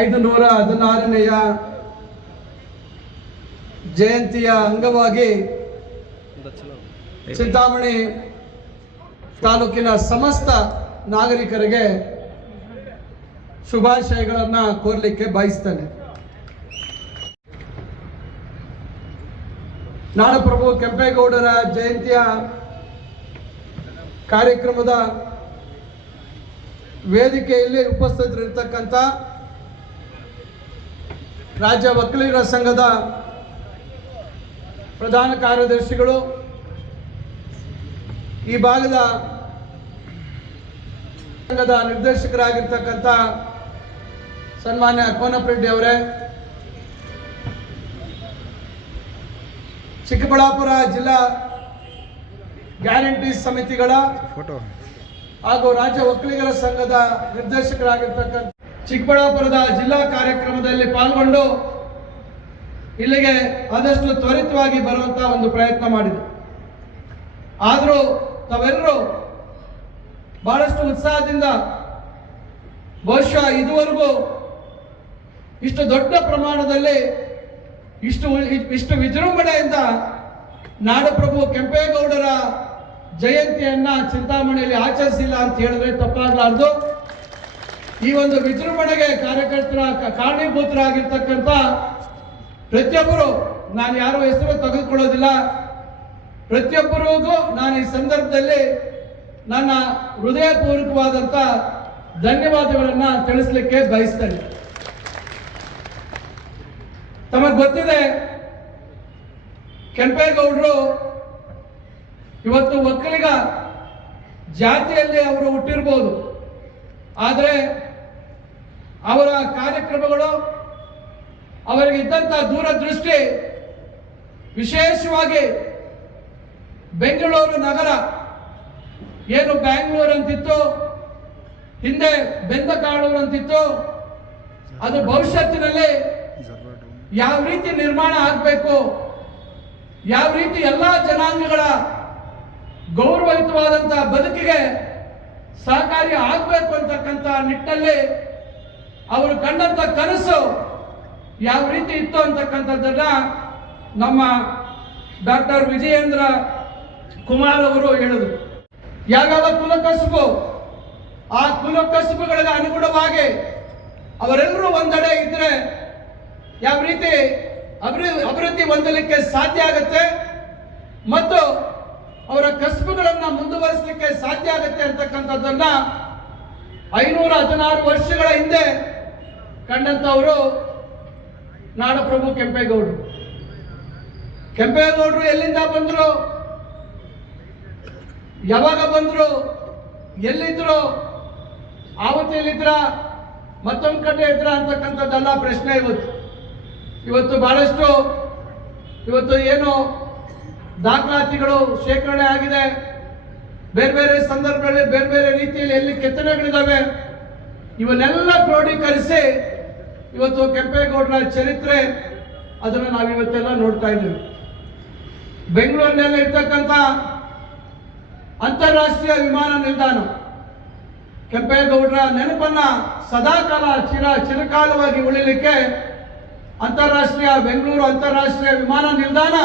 ಐದು ನೂರ ಹದಿನಾರನೆಯ ಜಯಂತಿಯ ಅಂಗವಾಗಿ ಚಿಂತಾಮಣಿ ತಾಲೂಕಿನ ಸಮಸ್ತ ನಾಗರಿಕರಿಗೆ ಶುಭಾಶಯಗಳನ್ನು ಕೋರಲಿಕ್ಕೆ ಬಯಸ್ತೇನೆ. ನಾಡಪ್ರಭು ಕೆಂಪೇಗೌಡರ ಜಯಂತಿಯ ಕಾರ್ಯಕ್ರಮದ ವೇದಿಕೆಯಲ್ಲಿ ಉಪಸ್ಥಿತರಿರ್ತಕ್ಕಂಥ ರಾಜ್ಯ ವಕೀಲರ ಸಂಘದ ಪ್ರಧಾನ ಕಾರ್ಯದರ್ಶಿಗಳು ಈ ಭಾಗದ ಸಂಘದ ನಿರ್ದೇಶಕರಾಗಿರ್ತಕ್ಕಂಥ ಸನ್ಮಾನ್ಯ ಕೋನಪ್ರೆಡ್ಡಿ ಅವರೇ ಚಿಕ್ಕಬಳ್ಳಾಪುರ ಜಿಲ್ಲಾ ಗ್ಯಾರಂಟಿ ಸಮಿತಿಗಳ ಹಾಗೂ ರಾಜ್ಯ ಒಕ್ಕಲಿಗರ ಸಂಘದ ನಿರ್ದೇಶಕರಾಗಿರ್ತಕ್ಕಂಥ ಚಿಕ್ಕಬಳ್ಳಾಪುರದ ಜಿಲ್ಲಾ ಕಾರ್ಯಕ್ರಮದಲ್ಲಿ ಪಾಲ್ಗೊಂಡು ಇಲ್ಲಿಗೆ ಆದಷ್ಟು ತ್ವರಿತವಾಗಿ ಬರುವಂತ ಒಂದು ಪ್ರಯತ್ನ ಮಾಡಿದೆ. ಆದರೂ ತಾವೆಲ್ಲರೂ ಬಹಳಷ್ಟು ಉತ್ಸಾಹದಿಂದ ಬಹುಶಃ ಇದುವರೆಗೂ ಇಷ್ಟು ದೊಡ್ಡ ಪ್ರಮಾಣದಲ್ಲಿ ಇಷ್ಟು ಇಷ್ಟು ವಿಜೃಂಭಣೆಯಿಂದ ನಾಡಪ್ರಭು ಕೆಂಪೇಗೌಡರ ಜಯಂತಿಯನ್ನ ಚಿಂತಾಮಣಿಯಲ್ಲಿ ಆಚರಿಸಿಲ್ಲ ಅಂತ ಹೇಳಿದ್ರೆ ತಪ್ಪಾಗಲಾರ್ದು. ಈ ಒಂದು ವಿಜೃಂಭಣೆಗೆ ಕಾರ್ಯಕರ್ತರ ಕಾರಣೀಭೂತರಾಗಿರ್ತಕ್ಕಂಥ ಪ್ರತಿಯೊಬ್ಬರು ನಾನು ಯಾರು ಹೆಸರು ತೆಗೆದುಕೊಳ್ಳೋದಿಲ್ಲ. ಪ್ರತಿಯೊಬ್ಬರಿಗೂ ನಾನು ಈ ಸಂದರ್ಭದಲ್ಲಿ ನನ್ನ ಹೃದಯಪೂರ್ವಕವಾದಂಥ ಧನ್ಯವಾದಗಳನ್ನು ತಿಳಿಸ್ಲಿಕ್ಕೆ ಬಯಸ್ತೇನೆ. ತಮಗೆ ಗೊತ್ತಿದೆ, ಕೆಂಪೇಗೌಡರು ಇವತ್ತು ಒಕ್ಕಲಿಗ ಜಾತಿಯಲ್ಲಿ ಅವರು ಹುಟ್ಟಿರ್ಬೋದು. ಆದರೆ ಅವರ ಕಾರ್ಯಕ್ರಮಗಳು ಅವರಿಗೆ ಇದ್ದಂತಹ ದೂರದೃಷ್ಟಿ, ವಿಶೇಷವಾಗಿ ಬೆಂಗಳೂರು ನಗರ, ಏನು ಬ್ಯಾಂಗ್ಳೂರ್ ಅಂತಿತ್ತು ಹಿಂದೆ ಬೆಂದಕಾಳೂರು ಅಂತಿತ್ತು ಅದು ಭವಿಷ್ಯತ್ತಿನಲ್ಲಿ ಯಾವ ರೀತಿ ನಿರ್ಮಾಣ ಆಗಬೇಕು, ಯಾವ ರೀತಿ ಎಲ್ಲ ಜನಾಂಗಗಳ ಗೌರವಯುತವಾದಂತಹ ಬದುಕಿಗೆ ಸಹಕಾರಿ ಆಗಬೇಕು ಅಂತಕ್ಕಂಥ ನಿಟ್ಟಲ್ಲಿ ಅವರು ಕಂಡಂತ ಕನಸು ಯಾವ ರೀತಿ ಇತ್ತು ಅಂತಕ್ಕಂಥದ್ದನ್ನ ನಮ್ಮ ಡಾಕ್ಟರ್ ವಿಜಯೇಂದ್ರ ಕುಮಾರ್ ಅವರು ಹೇಳಿದರು. ಯಾವ್ಯಾವ ಕುಲಕಸುಬು? ಆ ಕುಲಕಸುಬುಗಳಿಗೆ ಅನುಗುಣವಾಗಿ ಅವರೆಲ್ಲರೂ ಒಂದೆಡೆ ಇದ್ರೆ ಯಾವ ರೀತಿ ಅಭಿವೃದ್ಧಿ ಅಭಿವೃದ್ಧಿ ಹೊಂದಲಿಕ್ಕೆ ಸಾಧ್ಯ ಆಗುತ್ತೆ ಮತ್ತು ಅವರ ಕಸುಬುಗಳನ್ನು ಮುಂದುವರಿಸಲಿಕ್ಕೆ ಸಾಧ್ಯ ಆಗುತ್ತೆ ಅಂತಕ್ಕಂಥದ್ದನ್ನ ಐನೂರ ಹದಿನಾರು ವರ್ಷಗಳ ಹಿಂದೆ ಕಂಡಂತವರು ನಾಡಪ್ರಭು ಕೆಂಪೇಗೌಡರು. ಕೆಂಪೇಗೌಡರು ಎಲ್ಲಿಂದ ಬಂದ್ರು? ಯಾವಾಗ ಬಂದರು? ಎಲ್ಲಿದ್ರು? ಆವತ್ತು ಎಲ್ಲಿದ್ರ ಮತ್ತೊಂದು ಕಡೆ ಇದ್ರ ಅಂತಕ್ಕಂಥದ್ದೆಲ್ಲ ಪ್ರಶ್ನೆ ಇವತ್ತು. ಇವತ್ತು ಬಹಳಷ್ಟು, ಇವತ್ತು ಏನು ದಾಖಲಾತಿಗಳು ಶೇಖರಣೆ ಆಗಿದೆ. ಬೇರೆ ಬೇರೆ ಸಂದರ್ಭಗಳಲ್ಲಿ ಬೇರೆ ಬೇರೆ ರೀತಿಯಲ್ಲಿ ಎಲ್ಲಿ ಕೆತ್ತನೆಗಳಿದ್ದಾವೆ ಇವನ್ನೆಲ್ಲ ಕ್ರೋಢೀಕರಿಸಿ ಇವತ್ತು ಕೆಂಪೇಗೌಡರ ಚರಿತ್ರೆ, ಅದನ್ನು ನಾವಿವತ್ತೆಲ್ಲ ನೋಡ್ತಾ ಇದ್ದೀವಿ. ಬೆಂಗಳೂರಿನಲ್ಲಿ ಇರ್ತಕ್ಕಂಥ ಅಂತಾರಾಷ್ಟ್ರೀಯ ವಿಮಾನ ನಿಲ್ದಾಣ, ಕೆಂಪೇಗೌಡರ ನೆನಪನ್ನ ಸದಾಕಾಲ ಚಿರ ಚಿರಕಾಲವಾಗಿ ಉಳಿಲಿಕ್ಕೆ ಅಂತಾರಾಷ್ಟ್ರೀಯ ಬೆಂಗಳೂರು ಅಂತಾರಾಷ್ಟ್ರೀಯ ವಿಮಾನ ನಿಲ್ದಾಣ,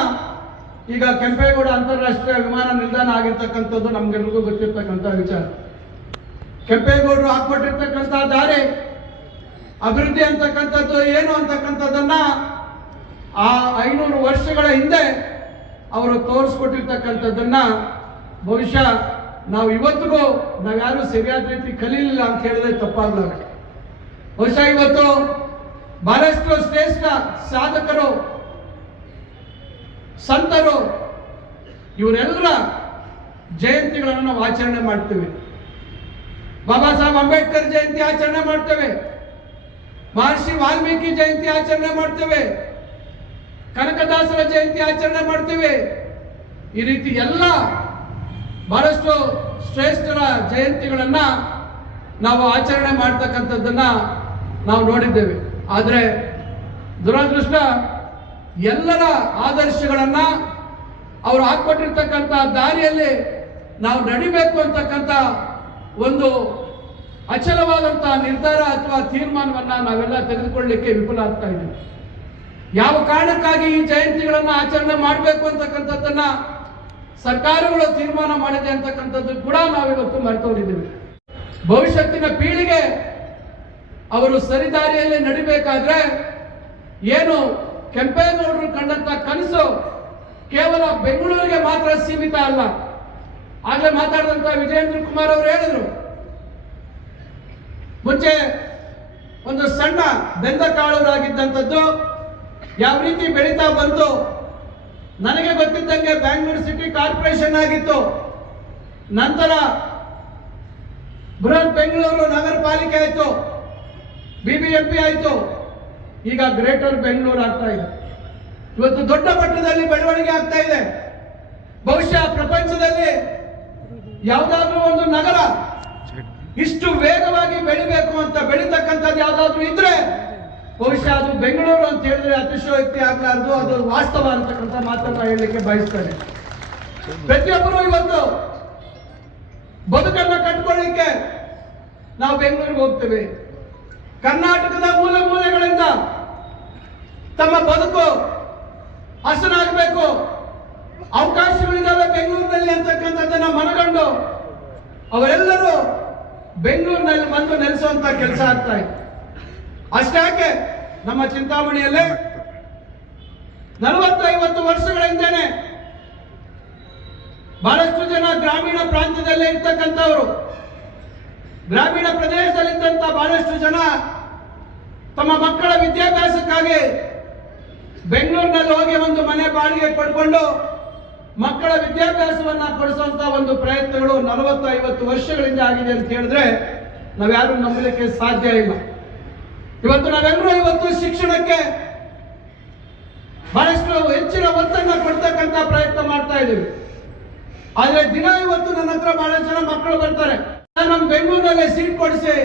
ಈಗ ಕೆಂಪೇಗೌಡ ಅಂತಾರಾಷ್ಟ್ರೀಯ ವಿಮಾನ ನಿಲ್ದಾಣ ಆಗಿರ್ತಕ್ಕಂಥದ್ದು ನಮ್ಗೆಲ್ರಿಗೂ ಗೊತ್ತಿರ್ತಕ್ಕಂಥ ವಿಚಾರ. ಕೆಂಪೇಗೌಡರು ಹಾಕೊಟ್ಟಿರ್ತಕ್ಕಂಥ ದಾರಿ ಅಭಿವೃದ್ಧಿ ಅಂತಕ್ಕಂಥದ್ದು ಏನು ಅಂತಕ್ಕಂಥದ್ದನ್ನ ಆ ಐನೂರು ವರ್ಷಗಳ ಹಿಂದೆ ಅವರು ತೋರಿಸ್ಕೊಟ್ಟಿರ್ತಕ್ಕಂಥದ್ದನ್ನ ಬಹುಶಃ ನಾವು ಇವತ್ತಿಗೂ ನಾವ್ಯಾರು ಸರಿಯಾದ ರೀತಿ ಕಲೀಲಿಲ್ಲ ಅಂತ ಹೇಳಿದ್ರೆ ತಪ್ಪಾಗಲ್ಲ ಬಹುಶಃ ಇವತ್ತು ಬಹಳಷ್ಟು ಶ್ರೇಷ್ಠ ಸಾಧಕರು, ಸಂತರು, ಇವರೆಲ್ಲರ ಜಯಂತಿಗಳನ್ನು ನಾವು ಆಚರಣೆ ಮಾಡ್ತೇವೆ. ಬಾಬಾ ಸಾಹೇಬ್ ಅಂಬೇಡ್ಕರ್ ಜಯಂತಿ ಆಚರಣೆ ಮಾಡ್ತೇವೆ. ಮಹರ್ಷಿ ವಾಲ್ಮೀಕಿ ಜಯಂತಿ ಆಚರಣೆ ಮಾಡ್ತೇವೆ. ಕನಕದಾಸರ ಜಯಂತಿ ಆಚರಣೆ ಮಾಡ್ತೇವೆ. ಈ ರೀತಿ ಎಲ್ಲ ಬಹಳಷ್ಟು ಶ್ರೇಷ್ಠರ ಜಯಂತಿಗಳನ್ನ ನಾವು ಆಚರಣೆ ಮಾಡ್ತಕ್ಕಂಥದ್ದನ್ನ ನಾವು ನೋಡಿದ್ದೇವೆ. ಆದರೆ ದುರದೃಷ್ಟ ಎಲ್ಲರ ಆದರ್ಶಗಳನ್ನ ಅವರು ಹಾಕ್ಕೊಟ್ಟಿರ್ತಕ್ಕಂಥ ದಾರಿಯಲ್ಲಿ ನಾವು ನಡಿಬೇಕು ಅಂತಕ್ಕಂಥ ಒಂದು ಅಚಲವಾದಂತಹ ನಿರ್ಧಾರ ಅಥವಾ ತೀರ್ಮಾನವನ್ನ ನಾವೆಲ್ಲ ತೆಗೆದುಕೊಳ್ಳಲಿಕ್ಕೆ ವಿಫಲ ಆಗ್ತಾ ಇದ್ದೀವಿ. ಯಾವ ಕಾರಣಕ್ಕಾಗಿ ಈ ಜಯಂತಿಗಳನ್ನ ಆಚರಣೆ ಮಾಡಬೇಕು ಅಂತಕ್ಕಂಥದ್ದನ್ನ ಸರ್ಕಾರಗಳು ತೀರ್ಮಾನ ಮಾಡಿದೆ ಅಂತಕ್ಕಂಥದ್ದು ಕೂಡ ನಾವಿವತ್ತು ಮರೆತುಕೊಂಡಿದ್ದೀವಿ ಭವಿಷ್ಯತ್ತಿನ ಪೀಳಿಗೆ ಅವರು ಸರಿದಾರಿಯಲ್ಲಿ ನಡಿಬೇಕಾದ್ರೆ ಏನು ಕೆಂಪೇಗೌಡರು ಕಂಡಂತ ಕನಸು ಕೇವಲ ಬೆಂಗಳೂರಿಗೆ ಮಾತ್ರ ಸೀಮಿತ ಅಲ್ಲ. ಆಗಲೇ ಮಾತಾಡಿದಂತ ವಿಜಯೇಂದ್ರ ಕುಮಾರ್ ಅವರು ಹೇಳಿದ್ರು ಮುಂಚೆ ಒಂದು ಸಣ್ಣ ಬೆಂದ ಕಾಳುಗಳಾಗಿದ್ದಂಥದ್ದು ಯಾವ ರೀತಿ ಬೆಳೀತಾ ಬಂತು ನನಗೆ ಗೊತ್ತಿದ್ದಂಗೆ ಬ್ಯಾಂಗ್ಳೂರು ಸಿಟಿ ಕಾರ್ಪೊರೇಷನ್ ಆಗಿತ್ತು. ನಂತರ ಬೃಹತ್ ಬೆಂಗಳೂರು ನಗರ ಪಾಲಿಕೆ ಆಯಿತು. ಬಿಬಿಎಂಪಿ ಆಯಿತು. ಈಗ ಗ್ರೇಟರ್ ಬೆಂಗಳೂರು ಆಗ್ತಾ ಇದೆ. ಇವತ್ತು ದೊಡ್ಡ ಮಟ್ಟದಲ್ಲಿ ಬೆಳವಣಿಗೆ ಆಗ್ತಾ ಇದೆ. ಬಹುಶಃ ಪ್ರಪಂಚದಲ್ಲಿ ಯಾವುದಾದ್ರೂ ಒಂದು ನಗರ ಇಷ್ಟು ವೇಗವಾಗಿ ಬೆಳಿಬೇಕು ಅಂತ ಬೆಳಿತಕ್ಕಂಥದ್ದು ಯಾವ್ದಾದ್ರು ಇದ್ರೆ ಬಹುಶಃ ಅದು ಬೆಂಗಳೂರು ಅಂತ ಹೇಳಿದ್ರೆ ಅತಿಶಯೋಕ್ತಿ ಆಗ್ಲಾರ್ದು, ಅದು ವಾಸ್ತವ ಅಂತಕ್ಕಂಥ ಮಾತನ್ನ ಹೇಳಲಿಕ್ಕೆ ಬಯಸ್ತಾರೆ ಪ್ರತಿಯೊಬ್ಬರು ಇವತ್ತು ಬದುಕನ್ನು ಕಟ್ಕೊಳ್ಳಿಕ್ಕೆ ನಾವು ಬೆಂಗಳೂರಿಗೆ ಹೋಗ್ತೇವೆ. ಕರ್ನಾಟಕದ ಮೂಲ ಮೂಲೆಗಳಿಂದ ತಮ್ಮ ಬದುಕು ಹಸನಾಗಬೇಕು. ಅವಕಾಶಗಳಿದ್ದಾವೆ ಬೆಂಗಳೂರಿನಲ್ಲಿ ಅಂತಕ್ಕಂಥದ್ದನ್ನ ಮನಗಂಡು ಅವರೆಲ್ಲರೂ ಬೆಂಗಳೂರಿನಲ್ಲಿ ಬಂದು ನೆಲೆಸುವಂತ ಕೆಲಸ ಆಗ್ತಾ ಇತ್ತು ಅಷ್ಟಾಕೆ ನಮ್ಮ ಚಿಂತಾಮಣಿಯಲ್ಲೇ ನಲವತ್ತೈವತ್ತು ವರ್ಷಗಳ ಹಿಂದೆನೆ ಬಹಳಷ್ಟು ಜನ ಗ್ರಾಮೀಣ ಪ್ರಾಂತ್ಯದಲ್ಲೇ ಇರ್ತಕ್ಕಂಥವರು. ಗ್ರಾಮೀಣ ಪ್ರದೇಶದಲ್ಲಿದ್ದಂಥ ಬಹಳಷ್ಟು ಜನ ತಮ್ಮ ಮಕ್ಕಳ ವಿದ್ಯಾಭ್ಯಾಸಕ್ಕಾಗಿ ಬೆಂಗಳೂರಿನಲ್ಲಿ ಹೋಗಿ ಒಂದು ಮನೆ ಬಾಡಿಗೆ ಪಡ್ಕೊಂಡು ಮಕ್ಕಳ ವಿದ್ಯಾಭ್ಯಾಸವನ್ನ ಕೊಡಿಸುವಂತ ಒಂದು ಪ್ರಯತ್ನಗಳು ನಲವತ್ತು ಐವತ್ತು ವರ್ಷಗಳಿಂದ ಆಗಿದೆ ಅಂತ ಹೇಳಿದ್ರೆ ನಾವ್ಯಾರು ನಂಬಲಿಕ್ಕೆ ಸಾಧ್ಯ ಇಲ್ಲ. ಇವತ್ತು ನಾವೆಲ್ಲರೂ ಇವತ್ತು ಶಿಕ್ಷಣಕ್ಕೆ ಬಹಳಷ್ಟು ಹೆಚ್ಚಿನ ಒತ್ತನ್ನ ಕೊಡ್ತಕ್ಕಂತ ಪ್ರಯತ್ನ ಮಾಡ್ತಾ ಇದ್ದೀವಿ. ಆದ್ರೆ ದಿನ ಇವತ್ತು ನನ್ನ ಹತ್ರ ಬಹಳ ಜನ ಮಕ್ಕಳು ಬರ್ತಾರೆ. ನಮ್ ಬೆಂಗಳೂರಿನಲ್ಲಿ ಸೀಟ್ ಕೊಡಿಸಿ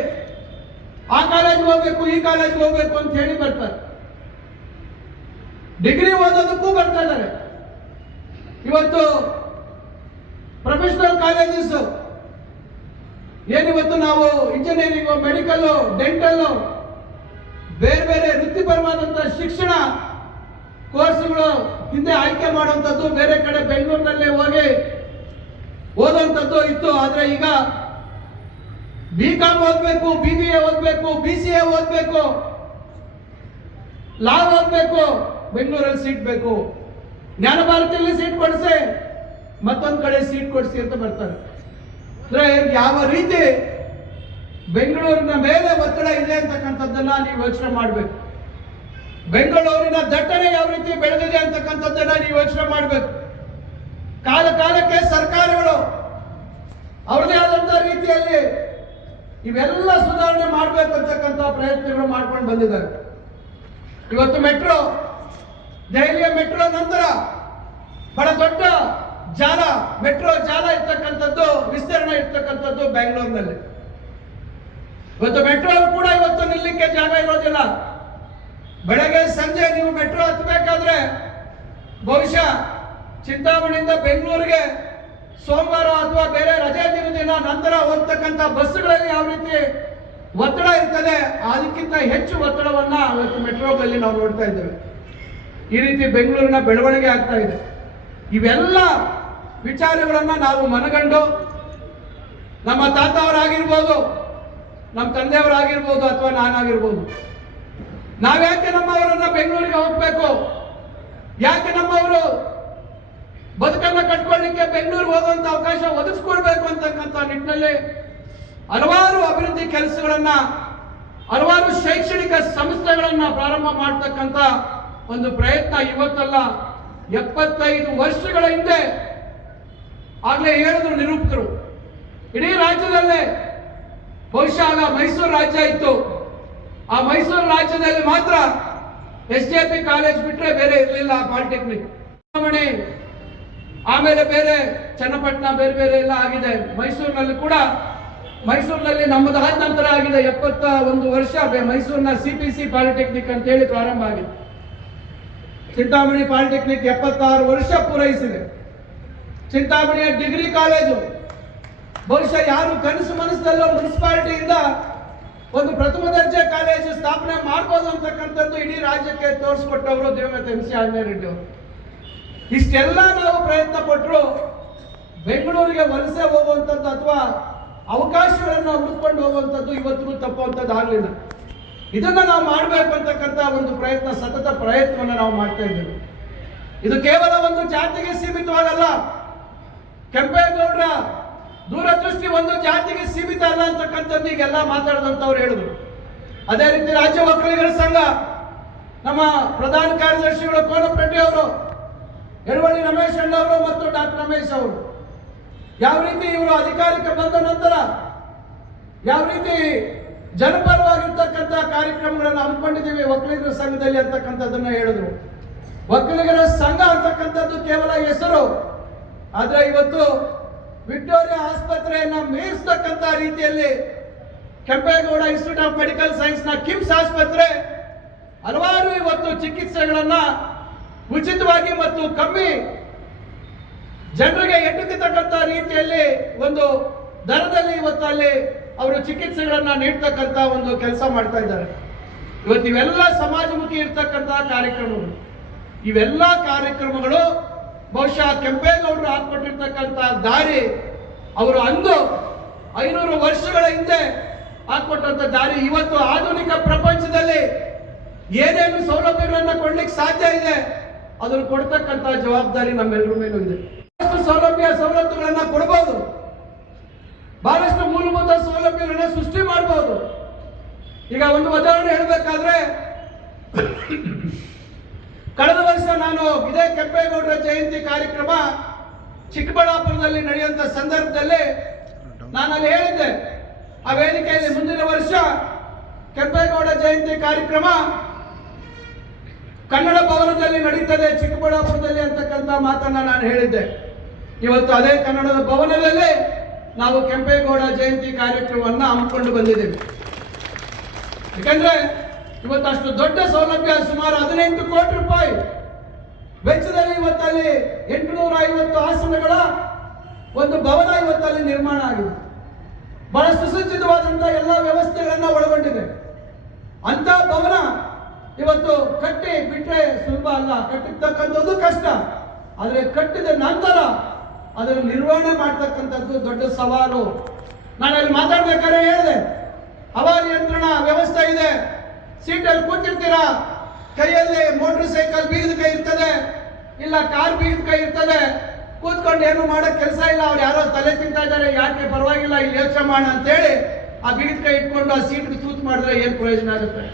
ಆ ಕಾಲೇಜ್ ಹೋಗ್ಬೇಕು, ಈ ಕಾಲೇಜ್ ಹೋಗ್ಬೇಕು ಅಂತ ಹೇಳಿ ಬರ್ತಾರೆ. ಡಿಗ್ರಿ ಓದೋದಕ್ಕೂ ಬರ್ತಾ ಇದ್ದಾರೆ. ಇವತ್ತು ಪ್ರೊಫೆಷನಲ್ ಕಾಲೇಜಸ್ ಏನಿವತ್ತು ನಾವು ಇಂಜಿನಿಯರಿಂಗ್ ಮೆಡಿಕಲ್ ಡೆಂಟಲ್ ಬೇರೆ ಬೇರೆ ವೃತ್ತಿಪರವಾದಂತಹ ಶಿಕ್ಷಣ ಕೋರ್ಸ್ಗಳು ಹಿಂದೆ ಆಯ್ಕೆ ಮಾಡುವಂಥದ್ದು ಬೇರೆ ಕಡೆ ಬೆಂಗಳೂರಿನಲ್ಲೇ ಹೋಗಿ ಓದುವಂಥದ್ದು ಇತ್ತು. ಆದರೆ ಈಗ ಬಿ ಕಾಮ್ ಓದ್ಬೇಕು ಬಿ ಬಿ ಎ ಓದ್ಬೇಕು ಬಿ ಸಿ ಎ ಓದ್ಬೇಕು ಲಾ ಓದ್ಬೇಕು, ಬೆಂಗಳೂರಲ್ಲಿ ಸೀಟ್ ಬೇಕು. ಜ್ಞಾನ ಭಾರತಿಯಲ್ಲಿ ಸೀಟ್ ಕೊಡಿಸಿ. ಮತ್ತೊಂದ್ ಕಡೆ ಸೀಟ್ ಕೊಡಿಸಿ ಅಂತ ಬರ್ತಾರೆ. ಅಂದ್ರೆ ಯಾವ ರೀತಿ ಬೆಂಗಳೂರಿನ ಮೇಲೆ ಒತ್ತಡ ಇದೆ ಅಂತಕ್ಕಂಥದ್ದನ್ನ ನೀವು ಯೋಚನೆ ಮಾಡಬೇಕು. ಬೆಂಗಳೂರಿನ ದಟ್ಟಣೆ ಯಾವ ರೀತಿ ಬೆಳೆದಿದೆ ಅಂತಕ್ಕಂಥದ್ದನ್ನ ನೀವು ಯೋಚನೆ ಮಾಡಬೇಕು. ಕಾಲ ಕಾಲಕ್ಕೆ ಸರ್ಕಾರಗಳು ಅವ್ರದೇ ಆದಂತಹ ರೀತಿಯಲ್ಲಿ ಇವೆಲ್ಲ ಸುಧಾರಣೆ ಮಾಡಬೇಕು ಅಂತಕ್ಕಂಥ ಪ್ರಯತ್ನಗಳು ಮಾಡ್ಕೊಂಡು ಬಂದಿದ್ದಾರೆ. ಇವತ್ತು ಮೆಟ್ರೋ ದೆಹಲಿಯ ಮೆಟ್ರೋ ನಂತರ ಬಹಳ ದೊಡ್ಡ ಜಾಲ, ಮೆಟ್ರೋ ಜಾಲ ಇರ್ತಕ್ಕಂಥದ್ದು, ವಿಸ್ತರಣೆ ಇರ್ತಕ್ಕಂಥದ್ದು ಬೆಂಗಳೂರಿನಲ್ಲಿ ಇವತ್ತು ಮೆಟ್ರೋ ಕೂಡ ಇವತ್ತು ನಿಲ್ಲಕ್ಕೆ ಜಾಗ ಇರೋದಿಲ್ಲ. ಬೆಳಗ್ಗೆ ಸಂಜೆ ನೀವು ಮೆಟ್ರೋ ಹತ್ತಬೇಕಾದ್ರೆ ಬಹುಶಃ ಚಿಂತಾಮಣಿಯಿಂದ ಬೆಂಗಳೂರಿಗೆ ಸೋಮವಾರ ಅಥವಾ ಬೇರೆ ರಜೆ ದಿನದಿನ ನಂತರ ಹೋಗ್ತಕ್ಕಂಥ ಬಸ್ಗಳಲ್ಲಿ ಯಾವ ರೀತಿ ಒತ್ತಡ ಇರ್ತದೆ, ಅದಕ್ಕಿಂತ ಹೆಚ್ಚು ಒತ್ತಡವನ್ನ ಇವತ್ತು ಮೆಟ್ರೋದಲ್ಲಿ ನಾವು ನೋಡ್ತಾ ಇದ್ದೇವೆ. ಈ ರೀತಿ ಬೆಂಗಳೂರಿನ ಬೆಳವಣಿಗೆ ಆಗ್ತಾ ಇದೆ. ಇವೆಲ್ಲ ವಿಚಾರಗಳನ್ನು ನಾವು ಮನಗಂಡು ನಮ್ಮ ತಾತವರಾಗಿರ್ಬೋದು, ನಮ್ಮ ತಂದೆಯವರಾಗಿರ್ಬೋದು ಅಥವಾ ನಾನಾಗಿರ್ಬೋದು, ನಾವ್ಯಾಕೆ ನಮ್ಮವರನ್ನ ಬೆಂಗಳೂರಿಗೆ ಹೋಗ್ಬೇಕು? ಯಾಕೆ ನಮ್ಮವರು ಬದುಕನ್ನ ಕಟ್ಕೊಳ್ಳಿಕ್ಕೆ ಬೆಂಗಳೂರಿಗೆ ಹೋಗುವಂತ ಅವಕಾಶ ಒದಗಿಸ್ಕೊಡ್ಬೇಕು ಅಂತಕ್ಕಂಥ ನಿಟ್ಟಿನಲ್ಲಿ ಹಲವಾರು ಅಭಿವೃದ್ಧಿ ಕೆಲಸಗಳನ್ನ, ಹಲವಾರು ಶೈಕ್ಷಣಿಕ ಸಂಸ್ಥೆಗಳನ್ನ ಪ್ರಾರಂಭ ಮಾಡ್ತಕ್ಕಂಥ ಒಂದು ಪ್ರಯತ್ನ ಇವತ್ತಲ್ಲ, ಎಪ್ಪತ್ತೈದು ವರ್ಷಗಳ ಹಿಂದೆ ಆಗ್ಲೇ ಹೇಳಿದ್ರು ನಿರೂಪಕರು. ಇಡೀ ರಾಜ್ಯದಲ್ಲೇ ಬಹುಶಃ ಆಗ ಮೈಸೂರು ರಾಜ್ಯ ಇತ್ತು. ಆ ಮೈಸೂರು ರಾಜ್ಯದಲ್ಲಿ ಮಾತ್ರ ಎಸ್ ಜೆ ಪಿ ಕಾಲೇಜ್ ಬಿಟ್ರೆ ಬೇರೆ ಇರಲಿಲ್ಲ ಪಾಲಿಟೆಕ್ನಿಕ್. ಚುನಾವಣೆ ಆಮೇಲೆ ಬೇರೆ, ಚನ್ನಪಟ್ಟಣ ಬೇರೆ ಬೇರೆ ಎಲ್ಲ ಆಗಿದೆ. ಮೈಸೂರಿನಲ್ಲಿ ಕೂಡ, ಮೈಸೂರಿನಲ್ಲಿ ನಮ್ಮದು ಆದ ನಂತರ ಆಗಿದೆ ಎಪ್ಪತ್ತ ಒಂದು ವರ್ಷ ಮೈಸೂರಿನ ಸಿ ಪಿ ಸಿ ಪಾಲಿಟೆಕ್ನಿಕ್ ಅಂತೇಳಿ ಪ್ರಾರಂಭ ಆಗಿದೆ. ಚಿಂತಾಮಣಿ ಪಾಲಿಟೆಕ್ನಿಕ್ ಎಪ್ಪತ್ತಾರು ವರ್ಷ ಪೂರೈಸಿದೆ. ಚಿಂತಾಮಣಿಯ ಡಿಗ್ರಿ ಕಾಲೇಜು. ಬಹುಶಃ ಯಾರು ಕನಸು ಮನಸ್ಸಲ್ಲೋ ಮುನ್ಸಿಪಾಲಿಟಿಯಿಂದ ಒಂದು ಪ್ರಥಮ ದರ್ಜೆ ಕಾಲೇಜು ಸ್ಥಾಪನೆ ಮಾಡ್ಬೋದು ಅಂತಕ್ಕಂಥದ್ದು ಇಡೀ ರಾಜ್ಯಕ್ಕೆ ತೋರಿಸ್ಕೊಟ್ಟವರು ದಿವಂಗತ ಎಂ ಸಿ ಆಂಜನೇಯ ರೆಡ್ಡಿ ಅವರು. ಇಷ್ಟೆಲ್ಲ ನಾವು ಪ್ರಯತ್ನ ಪಟ್ಟರು ಬೆಂಗಳೂರಿಗೆ ವಲಸೆ ಹೋಗುವಂಥದ್ದು ಅಥವಾ ಅವಕಾಶಗಳನ್ನು ಹುಡುಕೊಂಡು ಹೋಗುವಂಥದ್ದು ಇವತ್ತಿಗೂ ತಪ್ಪುವಂಥದ್ದು ಆಗಲಿಲ್ಲ ಇದನ್ನ ನಾವು ಮಾಡಬೇಕು ಅಂತಕ್ಕಂಥ ಒಂದು ಪ್ರಯತ್ನ, ಸತತ ಪ್ರಯತ್ನವನ್ನು ನಾವು ಮಾಡ್ತಾ ಇದ್ದೇವೆ. ಇದು ಕೇವಲ ಒಂದು ಜಾತಿಗೆ ಸೀಮಿತವಾಗಲ್ಲ ಕೆಂಪೇಗೌಡರ ದೂರದೃಷ್ಟಿ ಒಂದು ಜಾತಿಗೆ ಸೀಮಿತ ಅಲ್ಲ ಅಂತಕ್ಕಂಥದ್ದು ಈಗೆಲ್ಲ ಮಾತಾಡಿದಂಥವ್ರು ಹೇಳಿದ್ರು. ಅದೇ ರೀತಿ ರಾಜ್ಯ ಒಕ್ಕಲಿಗರ ಸಂಘ, ನಮ್ಮ ಪ್ರಧಾನ ಕಾರ್ಯದರ್ಶಿಗಳು ಕೋನಪ್ರೆಡ್ಡಿ ಅವರು ಯಡವಳ್ಳಿ ರಮೇಶ್ ಅಣ್ಣವರು ಮತ್ತು ಡಾಕ್ಟರ್ ರಮೇಶ್ ಅವರು. ಯಾವ ರೀತಿ ಇವರು ಅಧಿಕಾರಕ್ಕೆ ಬಂದ ನಂತರ, ಯಾವ ರೀತಿ ಜನಪರವಾಗಿರ್ತಕ್ಕಂಥ ಕಾರ್ಯಕ್ರಮಗಳನ್ನು ಹಮ್ಮಿಕೊಂಡಿದ್ದೀವಿ ಒಕ್ಕಲಿಗರ ಸಂಘದಲ್ಲಿ ಅಂತಕ್ಕಂಥದ್ದನ್ನ ಹೇಳಿದ್ರು. ಒಕ್ಕಲಿಗರ ಸಂಘ ಅಂತಕ್ಕಂಥದ್ದು ಕೇವಲ ಹೆಸರು. ಆದ್ರೆ ಇವತ್ತು ವಿಕ್ಟೋರಿಯಾ ಆಸ್ಪತ್ರೆಯನ್ನ ಮೀರಿಸ್ತಕ್ಕಂಥ ರೀತಿಯಲ್ಲಿ ಕೆಂಪೇಗೌಡ ಇನ್ಸ್ಟಿಟ್ಯೂಟ್ ಆಫ್ ಮೆಡಿಕಲ್ ಸೈನ್ಸ್ನ ಕಿಮ್ಸ್ ಆಸ್ಪತ್ರೆ ಹಲವಾರು ಇವತ್ತು ಚಿಕಿತ್ಸೆಗಳನ್ನ ಉಚಿತವಾಗಿ ಮತ್ತು ಕಮ್ಮಿ ಜನರಿಗೆ ಎಟುಕತಕ್ಕಂಥ ರೀತಿಯಲ್ಲಿ ಒಂದು ದರದಲ್ಲಿ ಇವತ್ತು ಅಲ್ಲಿ ಅವರು ಚಿಕಿತ್ಸೆಗಳನ್ನ ನೀಡ್ತಕ್ಕಂತ ಒಂದು ಕೆಲಸ ಮಾಡ್ತಾ ಇದ್ದಾರೆ. ಇವತ್ತು ಇವೆಲ್ಲ ಸಮಾಜಮುಖಿ ಇರ್ತಕ್ಕಂಥ ಕಾರ್ಯಕ್ರಮಗಳು. ಇವೆಲ್ಲ ಕಾರ್ಯಕ್ರಮಗಳು ಬಹುಶಃ ಕೆಂಪೇಗೌಡರು ಹಾಕ್ಕೊಟ್ಟಿರ್ತಕ್ಕಂಥ ದಾರಿ ಅವರು ಅಂದು ಐನೂರು ವರ್ಷಗಳ ಹಿಂದೆ ಹಾಕ್ಕೊಟ್ಟಂತ ದಾರಿ ಇವತ್ತು ಆಧುನಿಕ ಪ್ರಪಂಚದಲ್ಲಿ ಏನೇನು ಸೌಲಭ್ಯಗಳನ್ನ ಕೊಡ್ಲಿಕ್ಕೆ ಸಾಧ್ಯ ಇದೆ, ಅದನ್ನು ಕೊಡ್ತಕ್ಕಂತ ಜವಾಬ್ದಾರಿ ನಮ್ಮೆಲ್ಲರ ಮೇಲೂ ಇದೆ. ಸೌಲಭ್ಯ ಸವಲತ್ತುಗಳನ್ನ ಕೊಡಬಹುದು ಬಹಳಷ್ಟು ಮೂಲಭೂತ ಸೌಲಭ್ಯಗಳನ್ನ ಸೃಷ್ಟಿ ಮಾಡಬಹುದು ಈಗ ಒಂದು ಉದಾಹರಣೆ ಹೇಳಬೇಕಾದ್ರೆ, ಕಳೆದ ವರ್ಷ ನಾನು ಇದೇ ಕೆಂಪೇಗೌಡರ ಜಯಂತಿ ಕಾರ್ಯಕ್ರಮ ಚಿಕ್ಕಬಳ್ಳಾಪುರದಲ್ಲಿ ನಡೆಯುವಂತ ಸಂದರ್ಭದಲ್ಲಿ ನಾನು ಅಲ್ಲಿ ಹೇಳಿದ್ದೆ. ಆ ವೇದಿಕೆಯಲ್ಲಿ ಮುಂದಿನ ವರ್ಷ ಕೆಂಪೇಗೌಡ ಜಯಂತಿ ಕಾರ್ಯಕ್ರಮ ಕನ್ನಡ ಭವನದಲ್ಲಿ ನಡೀತದೆ, ಚಿಕ್ಕಬಳ್ಳಾಪುರದಲ್ಲಿ ಅಂತಕ್ಕಂಥ ಮಾತನ್ನ ನಾನು ಹೇಳಿದ್ದೆ. ಇವತ್ತು ಅದೇ ಕನ್ನಡದ ಭವನದಲ್ಲಿ ನಾವು ಕೆಂಪೇಗೌಡ ಜಯಂತಿ ಕಾರ್ಯಕ್ರಮವನ್ನು ಹಮ್ಮಿಕೊಂಡು ಬಂದಿದ್ದೇವೆ. ಯಾಕಂದ್ರೆ ಇವತ್ತು ಅಷ್ಟು ದೊಡ್ಡ ಸೌಲಭ್ಯ ಸುಮಾರು ಹದಿನೆಂಟು ಕೋಟಿ ರೂಪಾಯಿ ವೆಚ್ಚದಲ್ಲಿ ಇವತ್ತಲ್ಲಿ ಎಂಟುನೂರ ಐವತ್ತು ಆಸನಗಳ ಒಂದು ಭವನ ಇವತ್ತಲ್ಲಿ ನಿರ್ಮಾಣ ಆಗಿದೆ. ಬಹಳ ಸುಸಜ್ಜಿತವಾದಂತಹ ಎಲ್ಲ ವ್ಯವಸ್ಥೆಗಳನ್ನ ಒಳಗೊಂಡಿದೆ. ಅಂತ ಭವನ ಇವತ್ತು ಕಟ್ಟಿ ಬಿಟ್ಟರೆ ಸುಲಭ ಅಲ್ಲ. ಕಟ್ಟಿರ್ತಕ್ಕಂಥದ್ದು ಕಷ್ಟ. ಆದರೆ ಕಟ್ಟಿದ ನಂತರ ಅದರ ನಿರ್ವಹಣೆ ಮಾಡ್ತಕ್ಕಂಥದ್ದು ದೊಡ್ಡ ಸವಾಲು. ನಾನು ಅಲ್ಲಿ ಮಾತಾಡ್ಬೇಕಾದ್ರೆ ಹೇಳಿದೆ. ಹವಾರಿ ಯಂತ್ರಣ ವ್ಯವಸ್ಥೆ ಇದೆ. ಸೀಟಲ್ಲಿ ಕೂತಿರ್ತೀರಾ? ಕೈಯಲ್ಲಿ ಮೋಟರ್ ಸೈಕಲ್ ಬೀಗದ ಕೈ ಇರ್ತದೆ. ಇಲ್ಲ ಕಾರ್ ಬೀಗದ ಕೈ ಇರ್ತದೆ. ಕೂತ್ಕೊಂಡು ಏನು ಮಾಡೋ ಕೆಲಸ ಇಲ್ಲ. ಅವ್ರು ಯಾರೋ ತಲೆ ತಿಂತಾ ಇದ್ದಾರೆ. ಯಾಕೆ ಪರವಾಗಿಲ್ಲ, ಇಲ್ಲಿ ಯೋಚನೆ ಮಾಡೋಣ ಅಂತೇಳಿ ಆ ಬೀಗದ ಕೈ ಇಟ್ಕೊಂಡು ಆ ಸೀಟ್ಗೆ ತೂತ್ ಮಾಡಿದ್ರೆ ಏನು ಪ್ರಯೋಜನ ಆಗುತ್ತೆ?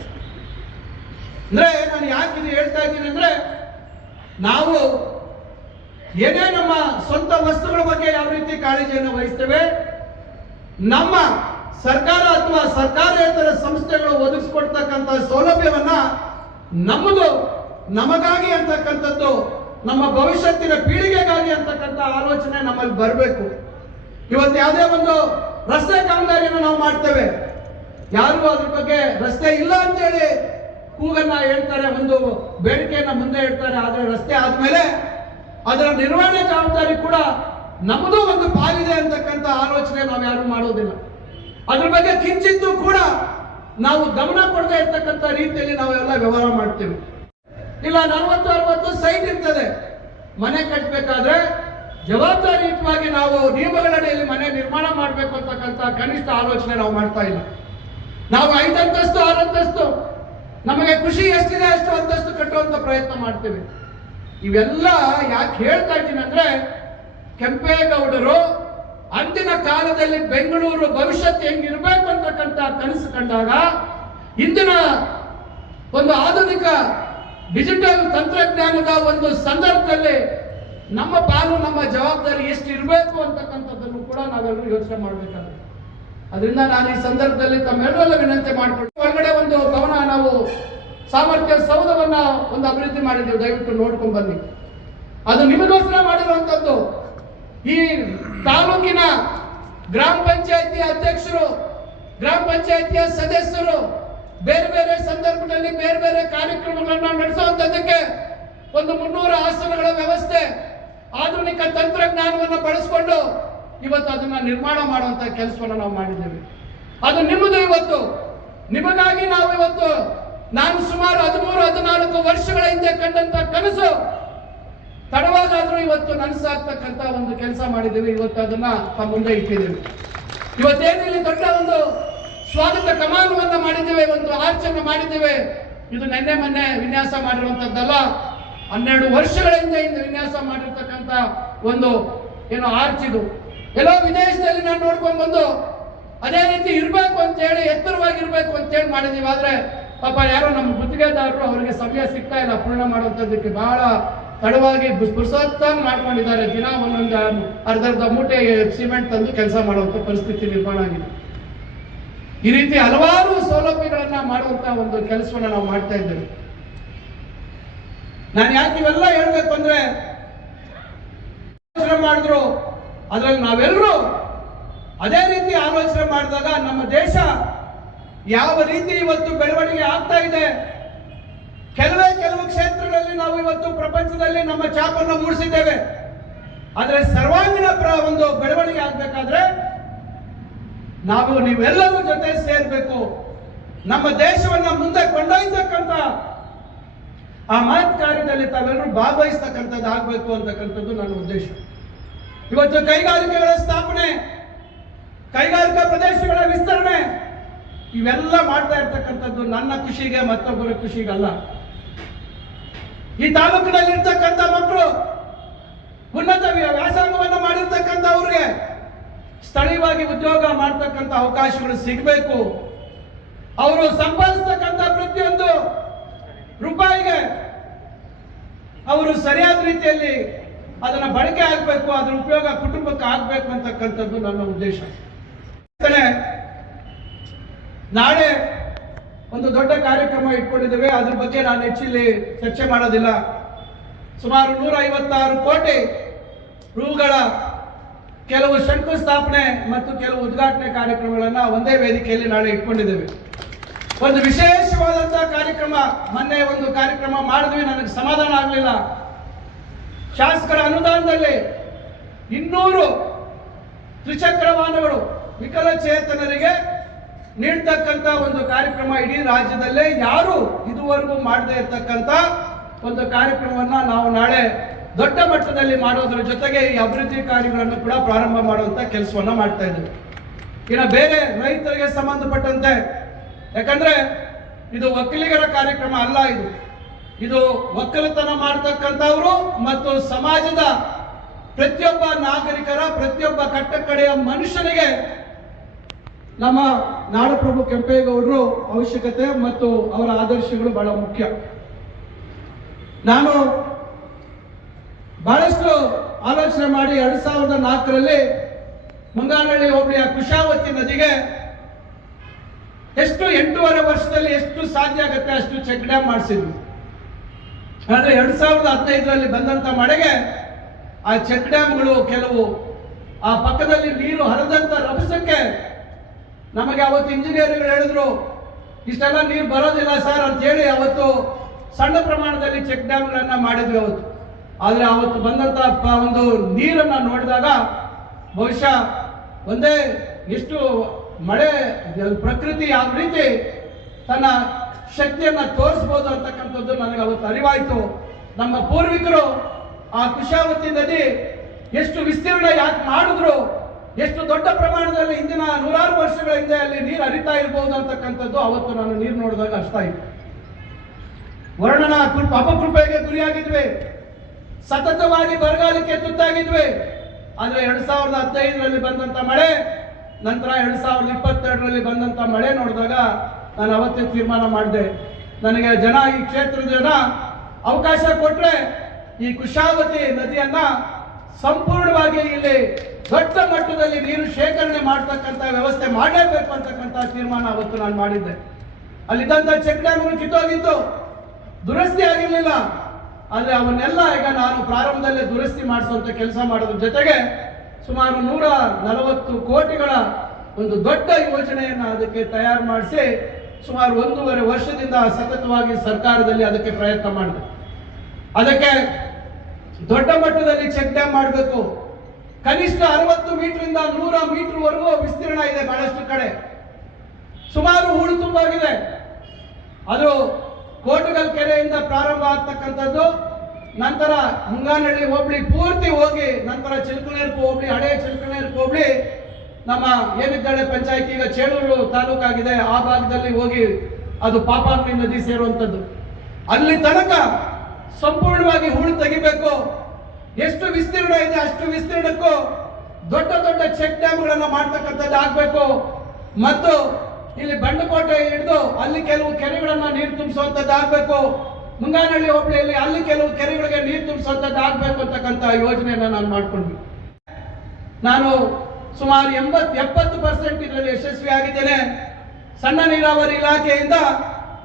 ಅಂದ್ರೆ ನಾನು ಯಾಕೆ ಇದು ಹೇಳ್ತಾ ಇದ್ದೀನಿ ಅಂದ್ರೆ, ನಾವು ಏನೇ ನಮ್ಮ ಸ್ವಂತ ವಸ್ತುಗಳ ಬಗ್ಗೆ ಯಾವ ರೀತಿ ಕಾಳಜಿಯನ್ನು ವಹಿಸ್ತೇವೆ, ನಮ್ಮ ಸರ್ಕಾರ ಅಥವಾ ಸರ್ಕಾರೇತರ ಸಂಸ್ಥೆಗಳು ಒದಗಿಸ್ಕೊಡ್ತಕ್ಕಂಥ ಸೌಲಭ್ಯವನ್ನ ನಮ್ಮದು, ನಮಗಾಗಿ ಅಂತಕ್ಕಂಥದ್ದು, ನಮ್ಮ ಭವಿಷ್ಯತ್ತಿನ ಪೀಳಿಗೆಗಾಗಿ ಅಂತಕ್ಕಂಥ ಆಲೋಚನೆ ನಮ್ಮಲ್ಲಿ ಬರಬೇಕು. ಇವತ್ತು ಯಾವುದೇ ಒಂದು ರಸ್ತೆ ಕಾಮಗಾರಿಯನ್ನು ನಾವು ಮಾಡ್ತೇವೆ. ಯಾರು ಅದ್ರ ಬಗ್ಗೆ ರಸ್ತೆ ಇಲ್ಲ ಅಂತೇಳಿ ಕೂಗನ್ನ ಹೇಳ್ತಾರೆ, ಒಂದು ಬೇಡಿಕೆಯನ್ನ ಮುಂದೆ ಇಡ್ತಾರೆ ಆದರೆ ರಸ್ತೆ ಆದ್ಮೇಲೆ ಅದರ ನಿರ್ವಹಣೆ ಜವಾಬ್ದಾರಿ ಕೂಡ ನಮ್ಮದು ಒಂದು ಪಾಲಿದೆ ಅಂತಕ್ಕಂಥ ಆಲೋಚನೆ ನಾವು ಯಾರು ಮಾಡೋದಿಲ್ಲ. ಅದ್ರ ಬಗ್ಗೆ ಕಿಂಚಿತ್ತು ಕೂಡ ನಾವು ಗಮನ ಕೊಡದೆ ಇರ್ತಕ್ಕಂಥ ರೀತಿಯಲ್ಲಿ ನಾವೆಲ್ಲ ವ್ಯವಹಾರ ಮಾಡ್ತೀವಿ. ಇಲ್ಲ, ನಲವತ್ತು, ಅರವತ್ತು ಸೈಟ್ ಇರ್ತದೆ. ಮನೆ ಕಟ್ಟಬೇಕಾದ್ರೆ ಜವಾಬ್ದಾರಿಯುತವಾಗಿ ನಾವು ನಿಯಮಗಳಡಿಯಲ್ಲಿ ಮನೆ ನಿರ್ಮಾಣ ಮಾಡಬೇಕು ಅಂತಕ್ಕಂಥ ಕನಿಷ್ಠ ಆಲೋಚನೆ ನಾವು ಮಾಡ್ತಾ ಇಲ್ಲ. ನಾವು ಐದಂತಸ್ತು ಆರಂತಸ್ತು ನಮಗೆ ಖುಷಿ ಎಷ್ಟಿದೆ ಅಷ್ಟು ಅಂತಸ್ತು ಕಟ್ಟುವಂತ ಪ್ರಯತ್ನ ಮಾಡ್ತೀವಿ. ಇವೆಲ್ಲ ಯಾಕೆ ಹೇಳ್ತಾ ಇದ್ದೀನಿ ಅಂದ್ರೆ ಕೆಂಪೇಗೌಡರು ಅಂದಿನ ಕಾಲದಲ್ಲಿ ಬೆಂಗಳೂರು ಭವಿಷ್ಯತ್ ಹೆಂಗಿರ್ಬೇಕು ಅಂತಕ್ಕಂಥ ಕನಸು ಕಂಡಾಗ ಇಂದಿನ ಒಂದು ಆಧುನಿಕ ಡಿಜಿಟಲ್ ತಂತ್ರಜ್ಞಾನದ ಒಂದು ಸಂದರ್ಭದಲ್ಲಿ ನಮ್ಮ ಪಾಲು, ನಮ್ಮ ಜವಾಬ್ದಾರಿ ಎಷ್ಟು ಇರಬೇಕು ಅಂತಕ್ಕಂಥದ್ದನ್ನು ಕೂಡ ನಾವೆಲ್ಲರೂ ಯೋಚನೆ ಮಾಡಬೇಕಾಗುತ್ತೆ. ಅದರಿಂದ ನಾನು ಈ ಸಂದರ್ಭದಲ್ಲಿ ತಮ್ಮೆಲ್ಲರೆಲ್ಲ ವಿನಂತಿ ಮಾಡಿಕೊಂಡು ಒಳಗಡೆ ಒಂದು ಕವನ ನಾವು ಸಾಮರ್ಥ್ಯ ಸೌಧವನ್ನ ಒಂದು ಅಭಿವೃದ್ಧಿ ಮಾಡಿದ್ದೀವಿ. ದಯವಿಟ್ಟು ನೋಡ್ಕೊಂಡು ಬನ್ನಿ. ಅದು ನಿಮಗೋಸ್ಕರ ಮಾಡಿರುವಂತದ್ದು ಈ ತಾಲೂಕಿನ ಗ್ರಾಮ ಪಂಚಾಯತಿ ಅಧ್ಯಕ್ಷರು, ಗ್ರಾಮ ಪಂಚಾಯತಿಯ ಸದಸ್ಯರು ಬೇರೆ ಬೇರೆ ಸಂದರ್ಭದಲ್ಲಿ ಬೇರೆ ಬೇರೆ ಕಾರ್ಯಕ್ರಮಗಳನ್ನ ನಡೆಸುವಂತದ್ದಕ್ಕೆ ಒಂದು ಮುನ್ನೂರು ಆಸನಗಳ ವ್ಯವಸ್ಥೆ, ಆಧುನಿಕ ತಂತ್ರಜ್ಞಾನವನ್ನು ಬಳಸಿಕೊಂಡು ಇವತ್ತು ಅದನ್ನ ನಿರ್ಮಾಣ ಮಾಡುವಂತ ಕೆಲಸವನ್ನು ನಾವು ಮಾಡಿದ್ದೇವೆ. ಅದು ನಿಮ್ಮದು ಇವತ್ತು. ನಿಮಗಾಗಿ ನಾವು ಇವತ್ತು ನಾನು ಸುಮಾರು ಹದಿಮೂರು, ಹದಿನಾಲ್ಕು ವರ್ಷಗಳ ಹಿಂದೆ ಕಂಡಂತ ಕನಸು. ತಡವಾಗಾದ್ರೂ ಇವತ್ತು ನನಸಾಗ್ತಕ್ಕಂತ ಒಂದು ಕೆಲಸ ಮಾಡಿದ್ದೇವೆ. ಇವತ್ತು ಅದನ್ನ ತಮ್ಮ ಮುಂದೆ ಇಟ್ಟಿದ್ದೇವೆ. ಇವತ್ತೇನಿಲ್ಲಿ ದೊಡ್ಡ ಒಂದು ಸ್ವಾಗತ ಕಮಾನವನ್ನ ಮಾಡಿದ್ದೇವೆ, ಒಂದು ಆರ್ಚನ್ನು ಮಾಡಿದ್ದೇವೆ. ಇದು ನಿನ್ನೆ ಮೊನ್ನೆ ವಿನ್ಯಾಸ ಮಾಡಿರುವಂತದ್ದಲ್ಲ. ಹನ್ನೆರಡು ವರ್ಷಗಳ ಹಿಂದೆ ಇಂದ ವಿನ್ಯಾಸ ಮಾಡಿರ್ತಕ್ಕಂತ ಒಂದು ಏನು ಆರ್ಚ್ ಇದು. ಎಲ್ಲೋ ವಿದೇಶದಲ್ಲಿ ನಾನು ನೋಡ್ಕೊಂಡ್ ಬಂದು ಅದೇ ರೀತಿ ಇರಬೇಕು ಅಂತ ಹೇಳಿ ಎತ್ತರವಾಗಿರ್ಬೇಕು ಅಂತ ಹೇಳಿ ಮಾಡಿದೀವಿ ಆದ್ರೆ ಪಾಪ ಯಾರೋ ನಮ್ಮ ಗುತ್ತಿಗೆದಾರರು ಅವರಿಗೆ ಸಮಯ ಸಿಗ್ತಾ ಇಲ್ಲ ಪೂರ್ಣ ಮಾಡುವಂಥದ್ದಕ್ಕೆ ಬಹಳ ತಡವಾಗಿ ಪುರುಸೋತ್ತಂಗ್ ಮಾಡ್ಕೊಂಡಿದ್ದಾರೆ. ದಿನ ಒಂದೊಂದು ಅರ್ಧ ಅರ್ಧ ಮೂಟೆ ಸಿಮೆಂಟ್ ತಂದು ಕೆಲಸ ಮಾಡುವಂತ ಪರಿಸ್ಥಿತಿ ನಿರ್ಮಾಣ ಆಗಿದೆ. ಈ ರೀತಿ ಹಲವಾರು ಸೌಲಭ್ಯಗಳನ್ನ ಮಾಡುವಂತ ಒಂದು ಕೆಲಸವನ್ನ ನಾವು ಮಾಡ್ತಾ ಇದ್ದೇವೆ. ನಾನು ಯಾಕೆ ಇವೆಲ್ಲ ಹೇಳ್ಬೇಕು ಅಂದ್ರೆ, ಆಲೋಚನೆ ಮಾಡಿದ್ರು, ಅದ್ರಲ್ಲಿ ನಾವೆಲ್ಲರೂ ಅದೇ ರೀತಿ ಆಲೋಚನೆ ಮಾಡಿದಾಗ ನಮ್ಮ ದೇಶ ಯಾವ ರೀತಿ ಇವತ್ತು ಬೆಳವಣಿಗೆ ಆಗ್ತಾ ಇದೆ? ಕೆಲವೇ ಕೆಲವು ಕ್ಷೇತ್ರಗಳಲ್ಲಿ ನಾವು ಇವತ್ತು ಪ್ರಪಂಚದಲ್ಲಿ ನಮ್ಮ ಚಾಪನ್ನು ಮೂಡಿಸಿದ್ದೇವೆ. ಆದರೆ ಸರ್ವಾಂಗೀಣ ಪ್ರ ಒಂದು ಬೆಳವಣಿಗೆ ಆಗ್ಬೇಕಾದ್ರೆ ನಾವು ನೀವೆಲ್ಲರೂ ಜೊತೆ ಸೇರ್ಬೇಕು. ನಮ್ಮ ದೇಶವನ್ನ ಮುಂದೆ ಕೊಂಡೊಯ್ತಕ್ಕಂತ ಆ ಮಹತ್ ಕಾರ್ಯದಲ್ಲಿ ತಾವೆಲ್ಲರೂ ಭಾಗವಹಿಸ್ತಕ್ಕಂಥದ್ದು ಆಗ್ಬೇಕು ಅಂತಕ್ಕಂಥದ್ದು ನನ್ನ ಉದ್ದೇಶ. ಇವತ್ತು ಕೈಗಾರಿಕೆಗಳ ಸ್ಥಾಪನೆ, ಕೈಗಾರಿಕಾ ಪ್ರದೇಶಗಳ ವಿಸ್ತರಣೆ ಇವೆಲ್ಲ ಮಾಡ್ತಾ ಇರ್ತಕ್ಕಂಥದ್ದು ನನ್ನ ಖುಷಿಗೆ ಮತ್ತೊಬ್ಬರ ಖುಷಿಗಲ್ಲ. ಈ ತಾಲೂಕಿನಲ್ಲಿ ಇರ್ತಕ್ಕಂಥ ಮಕ್ಕಳು ಉನ್ನತ ವ್ಯಾಸಂಗವನ್ನು ಮಾಡಿರ್ತಕ್ಕಂಥ ಅವ್ರಿಗೆ ಸ್ಥಳೀಯವಾಗಿ ಉದ್ಯೋಗ ಮಾಡ್ತಕ್ಕಂಥ ಅವಕಾಶಗಳು ಸಿಗಬೇಕು. ಅವರು ಸಂಪಾದಿಸ್ತಕ್ಕಂಥ ಪ್ರತಿಯೊಂದು ರೂಪಾಯಿಗೆ ಅವರು ಸರಿಯಾದ ರೀತಿಯಲ್ಲಿ ಅದನ್ನ ಬಳಕೆ ಆಗಬೇಕು, ಅದರ ಉಪಯೋಗ ಕುಟುಂಬಕ್ಕೆ ಆಗಬೇಕು ಅಂತಕ್ಕಂಥದ್ದು ನನ್ನ ಉದ್ದೇಶ. ನಾಳೆ ಒಂದು ದೊಡ್ಡ ಕಾರ್ಯಕ್ರಮ ಇಟ್ಕೊಂಡಿದ್ದೇವೆ. ಅದ್ರ ಬಗ್ಗೆ ನಾನು ಹೆಚ್ಚಿಲ್ಲಿ ಚರ್ಚೆ ಮಾಡೋದಿಲ್ಲ. ಸುಮಾರು ನೂರ ಐವತ್ತಾರು ಕೋಟಿ ರೂಗಳ ಕೆಲವು ಶಂಕುಸ್ಥಾಪನೆ ಮತ್ತು ಕೆಲವು ಉದ್ಘಾಟನೆ ಕಾರ್ಯಕ್ರಮಗಳನ್ನ ಒಂದೇ ವೇದಿಕೆಯಲ್ಲಿ ನಾಳೆ ಇಟ್ಕೊಂಡಿದ್ದೇವೆ. ಒಂದು ವಿಶೇಷವಾದಂತಹ ಕಾರ್ಯಕ್ರಮ, ಮೊನ್ನೆ ಒಂದು ಕಾರ್ಯಕ್ರಮ ಮಾಡಿದ್ವಿ. ನನಗೆ ಸಮಾಧಾನ ಆಗಲಿಲ್ಲ. ಶಾಸಕರ ಅನುದಾನದಲ್ಲಿ ಇನ್ನೂರು ತ್ರಿಚಕ್ರ ವಾಹನಗಳು ವಿಕಲಚೇತನರಿಗೆ ನೀಡ್ತಕ್ಕಂಥ ಒಂದು ಕಾರ್ಯಕ್ರಮ ಇಡೀ ರಾಜ್ಯದಲ್ಲೇ ಯಾರು ಇದುವರೆಗೂ ಮಾಡದೇ ಇರತಕ್ಕಂಥ ಒಂದು ಕಾರ್ಯಕ್ರಮವನ್ನ ನಾವು ನಾಳೆ ದೊಡ್ಡ ಮಟ್ಟದಲ್ಲಿ ಮಾಡೋದ್ರ ಜೊತೆಗೆ ಈ ಅಭಿವೃದ್ಧಿ ಕಾರ್ಯಗಳನ್ನು ಕೂಡ ಪ್ರಾರಂಭ ಮಾಡುವಂತ ಕೆಲಸವನ್ನ ಮಾಡ್ತಾ ಇದ್ದೀವಿ. ಇನ್ನು ಬೇರೆ ರೈತರಿಗೆ ಸಂಬಂಧಪಟ್ಟಂತೆ, ಯಾಕಂದ್ರೆ ಇದು ಒಕ್ಕಲಿಗರ ಕಾರ್ಯಕ್ರಮ ಅಲ್ಲ ಇದು. ಇದು ಒಕ್ಕಲತನ ಮಾಡ್ತಕ್ಕಂಥವ್ರು ಮತ್ತು ಸಮಾಜದ ಪ್ರತಿಯೊಬ್ಬ ನಾಗರಿಕರ, ಪ್ರತಿಯೊಬ್ಬ ಕಟ್ಟಕಡೆಯ ಮನುಷ್ಯನಿಗೆ ನಮ್ಮ ನಾಡಪ್ರಭು ಕೆಂಪೇಗೌಡರು ಅವಶ್ಯಕತೆ ಮತ್ತು ಅವರ ಆದರ್ಶಗಳು ಬಹಳ ಮುಖ್ಯ. ನಾನು ಬಹಳಷ್ಟು ಆಲೋಚನೆ ಮಾಡಿ ಎರಡ್ ಸಾವಿರದ ನಾಲ್ಕರಲ್ಲಿ ಮುಂಗಾನಹಳ್ಳಿ ಹೋಬಳಿಯ ಕುಶಾವತಿ ನದಿಗೆ ಎಷ್ಟು ಎಂಟೂವರೆ ವರ್ಷದಲ್ಲಿ ಎಷ್ಟು ಸಾಧ್ಯ ಆಗುತ್ತೆ ಅಷ್ಟು ಚೆಕ್ ಡ್ಯಾಮ್ ಮಾಡಿಸಿದ್ವಿ. ಆದರೆ ಎರಡ್ ಸಾವಿರದ ಹದಿನೈದರಲ್ಲಿ ಬಂದಂತ ಮಳೆಗೆ ಆ ಚೆಕ್ ಡ್ಯಾಮ್ಗಳು ಕೆಲವು ಆ ಪಕ್ಕದಲ್ಲಿ ನೀರು ಹರಿದಂತ ರಭಸಕ್ಕೆ ನಮಗೆ ಅವತ್ತು ಇಂಜಿನಿಯರ್ಗಳು ಹೇಳಿದ್ರು, ಇಷ್ಟೆಲ್ಲ ನೀರು ಬರೋದಿಲ್ಲ ಸರ್ ಅಂತ ಹೇಳಿ ಅವತ್ತು ಸಣ್ಣ ಪ್ರಮಾಣದಲ್ಲಿ ಚೆಕ್ ಡ್ಯಾಮ್ಗಳನ್ನು ಮಾಡಿದ್ವಿ ಅವತ್ತು. ಆದರೆ ಅವತ್ತು ಬಂದಂತ ಪ- ಒಂದು ನೀರನ್ನ ನೋಡಿದಾಗ ಬಹುಶಃ ಒಂದೇ ಎಷ್ಟು ಮಳೆ, ಪ್ರಕೃತಿ ಯಾವ ರೀತಿ ತನ್ನ ಶಕ್ತಿಯನ್ನ ತೋರಿಸ್ಬೋದು ಅಂತಕ್ಕಂಥದ್ದು ನನಗೆ ಅವತ್ತು ಅರಿವಾಯಿತು. ನಮ್ಮ ಪೂರ್ವಿಕರು ಆ ಕುಶಾವತಿ ನದಿ ಎಷ್ಟು ವಿಸ್ತೀರ್ಣ ಯಾಕೆ ಮಾಡಿದ್ರು ಎಷ್ಟು ದೊಡ್ಡ ಪ್ರಮಾಣದಲ್ಲಿ ಹಿಂದಿನ ನೂರಾರು ವರ್ಷಗಳ ಹಿಂದೆ ಅಲ್ಲಿ ನೀರು ಹರಿತಾ ಇರಬಹುದು ಅಂತಕ್ಕಂಥದ್ದು ಅವತ್ತು ನಾನು ನೀರು ನೋಡಿದಾಗ ಅರ್ಥ ಆಯ್ತು. ವರ್ಣನ ಕೃಪ ಅಪಕೃಪೆಗೆ ಗುರಿಯಾಗಿದ್ವಿ. ಸತತವಾಗಿ ಬರಗಾಲಕ್ಕೆ ತುತ್ತಾಗಿದ್ವಿ. ಆದ್ರೆ ಎರಡ್ ಸಾವಿರದ ಹದಿನೈದರಲ್ಲಿ ಬಂದಂತ ಮಳೆ, ನಂತರ ಎರಡ್ ಸಾವಿರದ ಇಪ್ಪತ್ತೆರಡರಲ್ಲಿ ಬಂದಂತ ಮಳೆ ನೋಡಿದಾಗ ನಾನು ಅವತ್ತೇ ತೀರ್ಮಾನ ಮಾಡಿದೆ. ನನಗೆ ಜನ, ಈ ಕ್ಷೇತ್ರದ ಜನ ಅವಕಾಶ ಕೊಟ್ಟರೆ ಈ ಕುಶಾವತಿ ನದಿಯನ್ನ ಸಂಪೂರ್ಣವಾಗಿ ಇಲ್ಲಿ ದೊಡ್ಡ ಮಟ್ಟದಲ್ಲಿ ನೀರು ಶೇಖರಣೆ ಮಾಡ್ತಕ್ಕಂಥ ವ್ಯವಸ್ಥೆ ಮಾಡಲೇಬೇಕು ಅಂತಕ್ಕಂಥ ತೀರ್ಮಾನ ಅವತ್ತು ನಾನು ಮಾಡಿದ್ದೆ. ಅಲ್ಲಿದ್ದಂಥ ಚೆಕ್ ಡ್ಯಾಮ್ಗಳು ಕಿತ್ತೋಗಿತ್ತು. ದುರಸ್ತಿ ಆಗಿರಲಿಲ್ಲ. ಆದರೆ ಅವನ್ನೆಲ್ಲ ಈಗ ನಾನು ಪ್ರಾರಂಭದಲ್ಲೇ ದುರಸ್ತಿ ಮಾಡಿಸುವಂಥ ಕೆಲಸ ಮಾಡೋದ್ರ ಜೊತೆಗೆ ಸುಮಾರು ನೂರ ನಲವತ್ತು ಕೋಟಿಗಳ ಒಂದು ದೊಡ್ಡ ಯೋಜನೆಯನ್ನು ಅದಕ್ಕೆ ತಯಾರು ಮಾಡಿಸಿ ಸುಮಾರು ಒಂದೂವರೆ ವರ್ಷದಿಂದ ಸತತವಾಗಿ ಸರ್ಕಾರದಲ್ಲಿ ಅದಕ್ಕೆ ಪ್ರಯತ್ನ ಮಾಡಿದೆ. ಅದಕ್ಕೆ ದೊಡ್ಡ ಮಟ್ಟದಲ್ಲಿ ಚೆಕ್ ಡ್ಯಾಮ್ ಮಾಡಬೇಕು. ಕನಿಷ್ಠ ಅರವತ್ತು ಮೀಟರ್ ಇಂದ ನೂರ ಮೀಟರ್ ವರೆಗೂ ವಿಸ್ತೀರ್ಣ ಇದೆ ಬಹಳಷ್ಟು ಕಡೆ. ಸುಮಾರು ಹೂಳು ತುಂಬಾಗಿದೆ. ಅದು ಕೋಟಗಲ್ ಕೆರೆಯಿಂದ ಪ್ರಾರಂಭ ಆಗ್ತಕ್ಕಂಥದ್ದು. ನಂತರ ಮುಂಗಾನಹಳ್ಳಿ ಹೋಬಳಿ ಪೂರ್ತಿ ಹೋಗಿ, ನಂತರ ಚಿಲ್ಕನೇರ್ಪು ಹೋಬಳಿ, ಹಳೆ ಚಿಲ್ಕನೇರ್ಕು ಹೋಬಳಿ, ನಮ್ಮ ಏನಿದ್ದಾಳೆ ಪಂಚಾಯತಿ, ಈಗ ಚೇಳೂರು ತಾಲೂಕಾಗಿದೆ. ಆ ಭಾಗದಲ್ಲಿ ಹೋಗಿ ಅದು ಪಾಪಾಗ್ನಿ ನದಿ ಸೇರುವಂಥದ್ದು. ಅಲ್ಲಿ ತನಕ ಸಂಪೂರ್ಣವಾಗಿ ಹೂಳು ತೆಗಿಬೇಕು. ಎಷ್ಟು ವಿಸ್ತೀರ್ಣ ಇದೆ ಅಷ್ಟು ವಿಸ್ತೀರ್ಣಕ್ಕೂ ದೊಡ್ಡ ದೊಡ್ಡ ಚೆಕ್ ಡ್ಯಾಮ್ಗಳನ್ನು ಮಾಡ್ತಕ್ಕಂಥದ್ದು ಆಗ್ಬೇಕು. ಮತ್ತು ಇಲ್ಲಿ ಬಂಡಕೋಟೆ ಹಿಡಿದು ಅಲ್ಲಿ ಕೆಲವು ಕೆರೆಗಳನ್ನ ನೀರು ತುಂಬಿಸುವಂಥದ್ದು ಆಗ್ಬೇಕು. ಮುಂಗಾನಹಳ್ಳಿ ಹೋಬಳಿಯಲ್ಲಿ ಅಲ್ಲಿ ಕೆಲವು ಕೆರೆಗಳಿಗೆ ನೀರು ತುಂಬಿಸುವಂಥದ್ದು ಆಗ್ಬೇಕು ಅಂತಕ್ಕಂಥ ಯೋಜನೆಯನ್ನ ನಾನು ಮಾಡ್ಕೊಂಡ್ವಿ. ನಾನು ಸುಮಾರು ಎಂಬತ್ತು ಎಪ್ಪತ್ತು ಪರ್ಸೆಂಟ್ ಇದರಲ್ಲಿ ಯಶಸ್ವಿ ಆಗಿದ್ದೇನೆ ಸಣ್ಣ ನೀರಾವರಿ ಇಲಾಖೆಯಿಂದ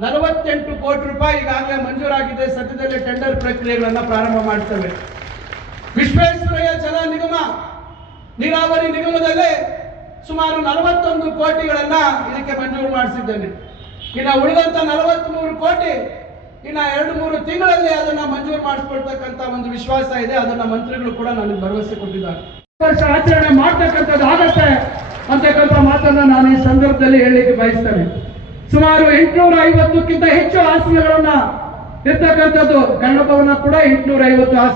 ನಲವತ್ತೆಂಟು ಕೋಟಿ ರೂಪಾಯಿ ಈಗಾಗಲೇ ಮಂಜೂರಾಗಿದೆ. ಸದ್ಯದಲ್ಲೇ ಟೆಂಡರ್ ಪ್ರಕ್ರಿಯೆಗಳನ್ನು ಪ್ರಾರಂಭ ಮಾಡ್ತವೆ. ವಿಶ್ವೇಶ್ವರಯ್ಯ ಜಲ ನಿಗಮ, ನೀರಾವರಿ ನಿಗಮದಲ್ಲೇ ಸುಮಾರು ನಲವತ್ತೊಂದು ಕೋಟಿಗಳನ್ನ ಇದಕ್ಕೆ ಮಂಜೂರು ಮಾಡಿಸಿದ್ದೇನೆ. ಇನ್ನ ಉಳಿದಂತ ನಲವತ್ಮೂರು ಕೋಟಿ ಇನ್ನ ಎರಡು ಮೂರು ತಿಂಗಳಲ್ಲಿ ಅದನ್ನ ಮಂಜೂರು ಮಾಡಿಸ್ಕೊಳ್ತಕ್ಕಂತ ಒಂದು ವಿಶ್ವಾಸ ಇದೆ. ಅದನ್ನ ಮಂತ್ರಿಗಳು ಕೂಡ ನನಗೆ ಭರವಸೆ ಕೊಟ್ಟಿದ್ದಾರೆ. ಆಚರಣೆ ಮಾಡ್ತಕ್ಕಂಥದ್ದು ಆಗತ್ತೆ ಅಂತಕ್ಕಂಥ ಮಾತನ್ನ ನಾನು ಈ ಸಂದರ್ಭದಲ್ಲಿ ಹೇಳಲಿಕ್ಕೆ ಬಯಸ್ತೇನೆ. ಸುಮಾರು ಎಂಟುನೂರ ಐವತ್ತಕ್ಕಿಂತ ಹೆಚ್ಚು ಆಸನಗಳನ್ನ ಇರ್ತಕ್ಕಂಥದ್ದು ಭವನ ಕೂಡ ಎಂಟುನೂರ ಐವತ್ತು ಆಸನ